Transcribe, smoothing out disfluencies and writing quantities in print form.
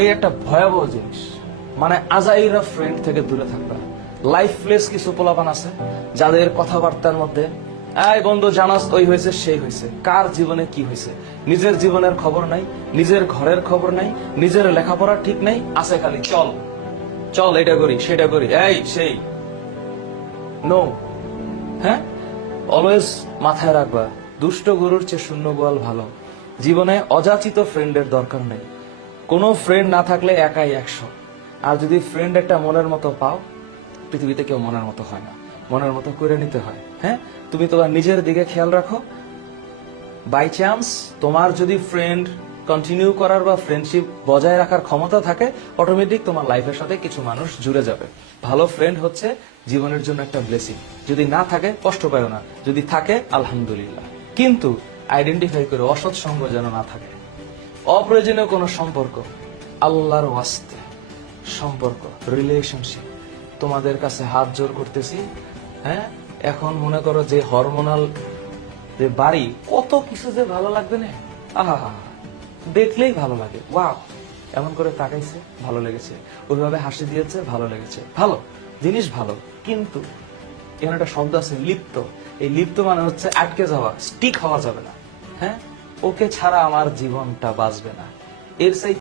এই একটা ভয়াবহ জিনিস। মানে আজাইরা ফ্রেন্ড থেকে দূরে থাকবা। লাইফলেস কিছু পোলাপান আছে যাদের কথাবার্তার মধ্যে এই বন্ধু জানাস ওই হয়েছে সেই হয়েছে, কার জীবনে কি হয়েছে, নিজের জীবনের খবর নাই, নিজের ঘরের খবর নাই, নিজের লেখাপড়া ঠিক নাই, আছে খালি চল চল এটা করি সেটা করি এই সেই। নো, হ্যাঁ, অলওয়েজ মাথায় রাখবা দুষ্ট গরুর চেয়ে শূন্য গোয়াল ভালো। জীবনে অযাচিত ফ্রেন্ডের দরকার নেই। কোনো ফ্রেন্ড না থাকলে একাই 100। আর যদি ফ্রেন্ড একটা মনের মতো পাও, পৃথিবীতে কেউ মনের মতো হয় না, মনের মতো করে নিতে হয়। হ্যাঁ, তুমি তোমার নিজের দিকে খেয়াল রাখো। বাই চান্স তোমার যদি ফ্রেন্ড কন্টিনিউ করার বা ফ্রেন্ডশিপ বজায় রাখার ক্ষমতা থাকে, অটোমেটিক তোমার লাইফের সাথে কিছু মানুষ জুড়ে যাবে। ভালো ফ্রেন্ড হচ্ছে জীবনের জন্য একটা ব্লেসিং। যদি না থাকে কষ্ট পায় না, যদি থাকে আলহামদুলিল্লাহ। কিন্তু আইডেন্টিফাই করে অসৎ সঙ্গ যেন না থাকে। অপ্রয়োজনীয় কোনো সম্পর্ক, আল্লাহর ওয়াস্তে সম্পর্ক, রিলেশনশিপ, তোমাদের কাছে হাত জোর করতেছি। হ্যাঁ, এখন মনে করো যে হরমোনাল যে বাড়ি, কত কিছু যে ভালো লাগবে না, আহা দেখলেই ভালো লাগে। ওয়াও, এমন করে তাকাইছে ভালো লেগেছে, ওইভাবে হাসি দিয়েছে ভালো লেগেছে, ভালো জিনিস ভালো। কিন্তু এখানে একটা শব্দ আছে লিপ্ত। এই লিপ্ত মানে হচ্ছে আটকে যাওয়া, স্টিক হওয়া যাবে না। হ্যাঁ, ওকে ছাড়া আমার জীবনটা বাঁচবে না, এর চাই